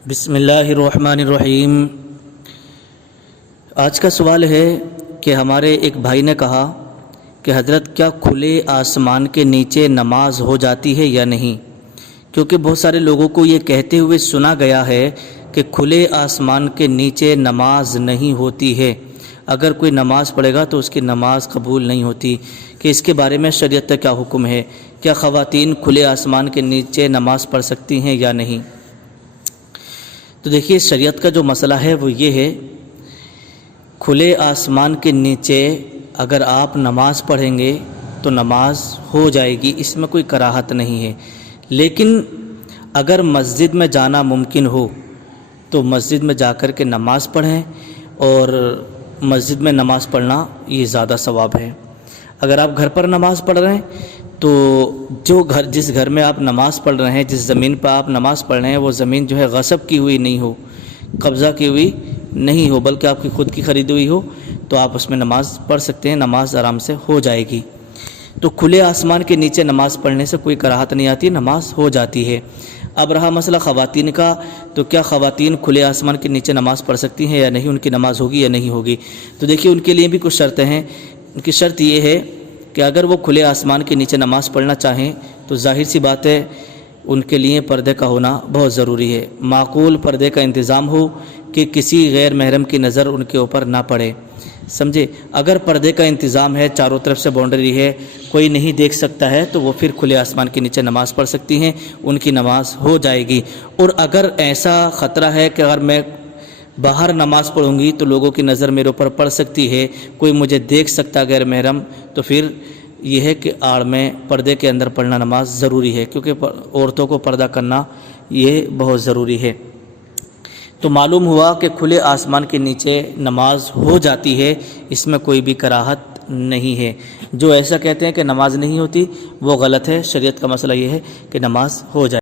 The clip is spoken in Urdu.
بسم اللہ الرحمن الرحیم۔ آج کا سوال ہے کہ ہمارے ایک بھائی نے کہا کہ حضرت کیا کھلے آسمان کے نیچے نماز ہو جاتی ہے یا نہیں، کیونکہ بہت سارے لوگوں کو یہ کہتے ہوئے سنا گیا ہے کہ کھلے آسمان کے نیچے نماز نہیں ہوتی ہے، اگر کوئی نماز پڑھے گا تو اس کی نماز قبول نہیں ہوتی، کہ اس کے بارے میں شریعت کا کیا حکم ہے، کیا خواتین کھلے آسمان کے نیچے نماز پڑھ سکتی ہیں یا نہیں؟ تو دیکھیے، شریعت کا جو مسئلہ ہے وہ یہ ہے، کھلے آسمان کے نیچے اگر آپ نماز پڑھیں گے تو نماز ہو جائے گی، اس میں کوئی کراہت نہیں ہے، لیکن اگر مسجد میں جانا ممکن ہو تو مسجد میں جا کر کے نماز پڑھیں، اور مسجد میں نماز پڑھنا یہ زیادہ ثواب ہے۔ اگر آپ گھر پر نماز پڑھ رہے ہیں تو جس گھر میں آپ نماز پڑھ رہے ہیں، جس زمین پر آپ نماز پڑھ رہے ہیں، وہ زمین جو ہے غصب کی ہوئی نہیں ہو، قبضہ کی ہوئی نہیں ہو، بلکہ آپ کی خود کی خریدی ہوئی ہو، تو آپ اس میں نماز پڑھ سکتے ہیں، نماز آرام سے ہو جائے گی۔ تو کھلے آسمان کے نیچے نماز پڑھنے سے کوئی کراہت نہیں آتی، نماز ہو جاتی ہے۔ اب رہا مسئلہ خواتین کا، تو کیا خواتین کھلے آسمان کے نیچے نماز پڑھ سکتی ہیں یا نہیں، ان کی نماز ہوگی یا نہیں ہوگی؟ تو دیکھیے، ان کے لیے بھی کچھ شرطیں ہیں۔ ان کی شرط یہ ہے کہ اگر وہ کھلے آسمان کے نیچے نماز پڑھنا چاہیں تو ظاہر سی بات ہے ان کے لیے پردے کا ہونا بہت ضروری ہے، معقول پردے کا انتظام ہو کہ کسی غیر محرم کی نظر ان کے اوپر نہ پڑے، سمجھے؟ اگر پردے کا انتظام ہے، چاروں طرف سے باؤنڈری ہے، کوئی نہیں دیکھ سکتا ہے، تو وہ پھر کھلے آسمان کے نیچے نماز پڑھ سکتی ہیں، ان کی نماز ہو جائے گی۔ اور اگر ایسا خطرہ ہے کہ اگر میں باہر نماز پڑھوں گی تو لوگوں کی نظر میرے اوپر پڑ سکتی ہے، کوئی مجھے دیکھ سکتا غیر محرم، تو پھر یہ ہے کہ آڑ میں پردے کے اندر پڑھنا نماز ضروری ہے، کیونکہ عورتوں کو پردہ کرنا یہ بہت ضروری ہے۔ تو معلوم ہوا کہ کھلے آسمان کے نیچے نماز ہو جاتی ہے، اس میں کوئی بھی کراہت نہیں ہے۔ جو ایسا کہتے ہیں کہ نماز نہیں ہوتی وہ غلط ہے، شریعت کا مسئلہ یہ ہے کہ نماز ہو جائے۔